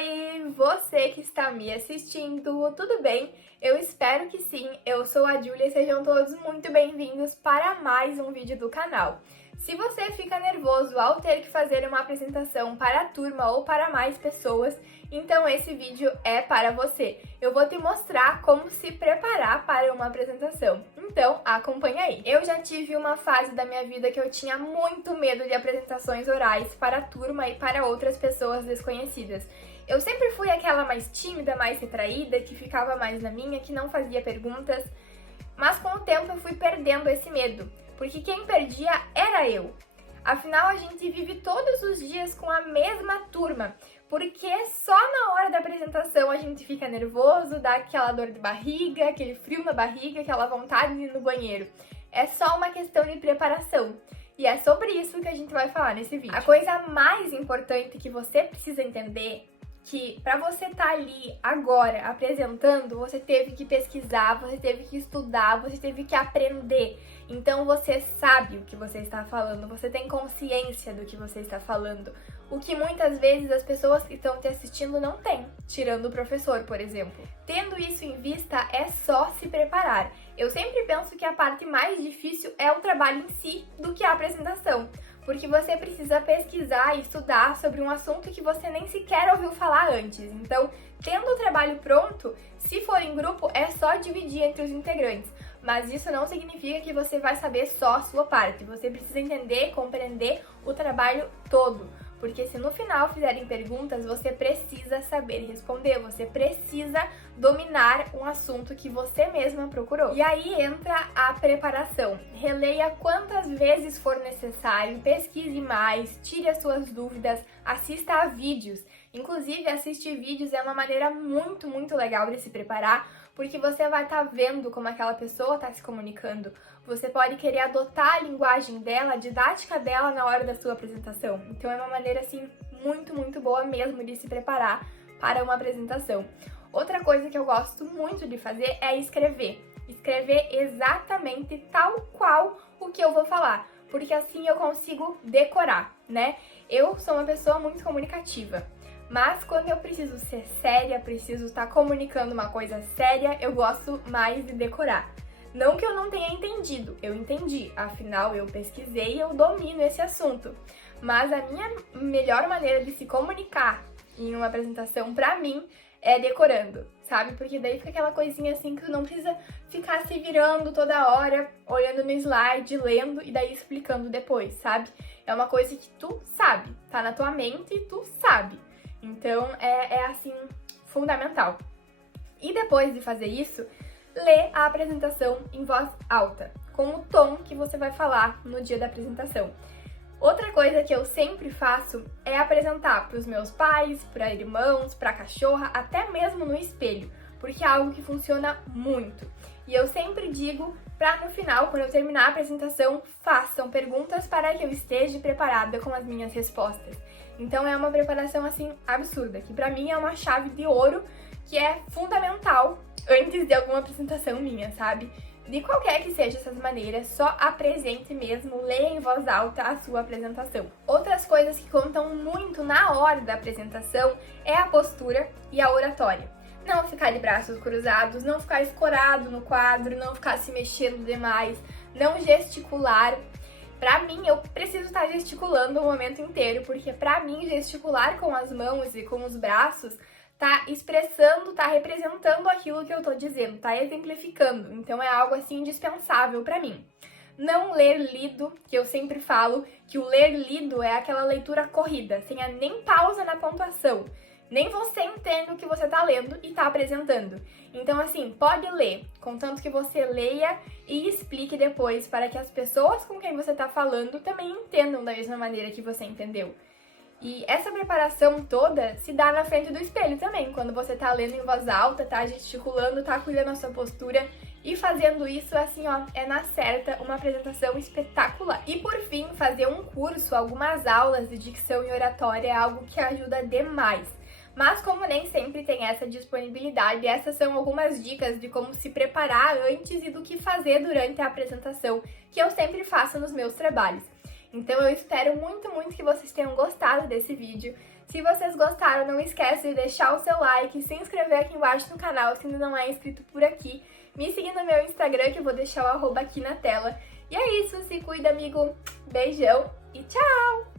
Oi, você que está me assistindo, tudo bem? Eu espero que sim, eu sou a Júlia e sejam todos muito bem-vindos para mais um vídeo do canal. Se você fica nervoso ao ter que fazer uma apresentação para a turma ou para mais pessoas, então esse vídeo é para você. Eu vou te mostrar como se preparar para uma apresentação, então acompanha aí. Eu já tive uma fase da minha vida que eu tinha muito medo de apresentações orais para a turma e para outras pessoas desconhecidas. Eu sempre fui aquela mais tímida, mais retraída, que ficava mais na minha, que não fazia perguntas, mas com o tempo eu fui perdendo esse medo, porque quem perdia era eu. Afinal, a gente vive todos os dias com a mesma turma, porque só na hora da apresentação a gente fica nervoso, dá aquela dor de barriga, aquele frio na barriga, aquela vontade de ir no banheiro. É só uma questão de preparação. E é sobre isso que a gente vai falar nesse vídeo. A coisa mais importante que você precisa entender que para você estar ali agora apresentando, você teve que pesquisar, você teve que estudar, você teve que aprender. Então você sabe o que você está falando, você tem consciência do que você está falando. O que muitas vezes as pessoas que estão te assistindo não têm, tirando o professor, por exemplo. Tendo isso em vista, é só se preparar. Eu sempre penso que a parte mais difícil é o trabalho em si do que a apresentação. Porque você precisa pesquisar e estudar sobre um assunto que você nem sequer ouviu falar antes. Então, tendo o trabalho pronto, se for em grupo, é só dividir entre os integrantes. Mas isso não significa que você vai saber só a sua parte. Você precisa entender, compreender o trabalho todo. Porque se no final fizerem perguntas, você precisa saber responder, você precisa dominar um assunto que você mesma procurou. E aí entra a preparação. Releia quantas vezes for necessário, pesquise mais, tire as suas dúvidas, assista a vídeos. Inclusive, assistir vídeos é uma maneira muito legal de se preparar, porque você vai estar vendo como aquela pessoa está se comunicando. Você pode querer adotar a linguagem dela, a didática dela na hora da sua apresentação. Então é uma maneira assim muito boa mesmo de se preparar para uma apresentação. Outra coisa que eu gosto muito de fazer é escrever. Escrever exatamente tal qual o que eu vou falar, porque assim eu consigo decorar, né? Eu sou uma pessoa muito comunicativa. Mas quando eu preciso ser séria, preciso estar comunicando uma coisa séria, eu gosto mais de decorar. Não que eu não tenha entendido, eu entendi, afinal eu pesquisei e eu domino esse assunto. Mas a minha melhor maneira de se comunicar em uma apresentação pra mim é decorando, sabe? Porque daí fica aquela coisinha assim que tu não precisa ficar se virando toda hora, olhando no slide, lendo e daí explicando depois, sabe? É uma coisa que tu sabe, tá na tua mente e tu sabe. Então, é assim, fundamental. E depois de fazer isso, lê a apresentação em voz alta, com o tom que você vai falar no dia da apresentação. Outra coisa que eu sempre faço é apresentar para os meus pais, para irmãos, para cachorra, até mesmo no espelho, porque é algo que funciona muito. E eu sempre digo para no final, quando eu terminar a apresentação, façam perguntas para que eu esteja preparada com as minhas respostas. Então é uma preparação assim absurda, que pra mim é uma chave de ouro que é fundamental antes de alguma apresentação minha, sabe? De qualquer que seja essas maneiras, só apresente mesmo, leia em voz alta a sua apresentação. Outras coisas que contam muito na hora da apresentação é a postura e a oratória. Não ficar de braços cruzados, não ficar escorado no quadro, não ficar se mexendo demais, não gesticular. Pra mim, eu preciso estar gesticulando o momento inteiro, porque pra mim, gesticular com as mãos e com os braços tá expressando, tá representando aquilo que eu tô dizendo, tá exemplificando. Então é algo assim indispensável pra mim. Não ler lido, que eu sempre falo que o ler lido é aquela leitura corrida, sem nem pausa na pontuação. Nem você entende o que você tá lendo e tá apresentando. Então, assim, pode ler, contanto que você leia e explique depois para que as pessoas com quem você tá falando também entendam da mesma maneira que você entendeu. E essa preparação toda se dá na frente do espelho também, quando você tá lendo em voz alta, tá gesticulando, tá cuidando da sua postura e fazendo isso, assim, ó, é na certa uma apresentação espetacular. E por fim, fazer um curso, algumas aulas de dicção e oratória é algo que ajuda demais. Mas como nem sempre tem essa disponibilidade, essas são algumas dicas de como se preparar antes e do que fazer durante a apresentação, que eu sempre faço nos meus trabalhos. Então eu espero muito que vocês tenham gostado desse vídeo. Se vocês gostaram, não esquece de deixar o seu like, se inscrever aqui embaixo no canal se ainda não é inscrito por aqui, me seguir no meu Instagram, que eu vou deixar o arroba aqui na tela. E é isso, se cuida, amigo. Beijão e tchau!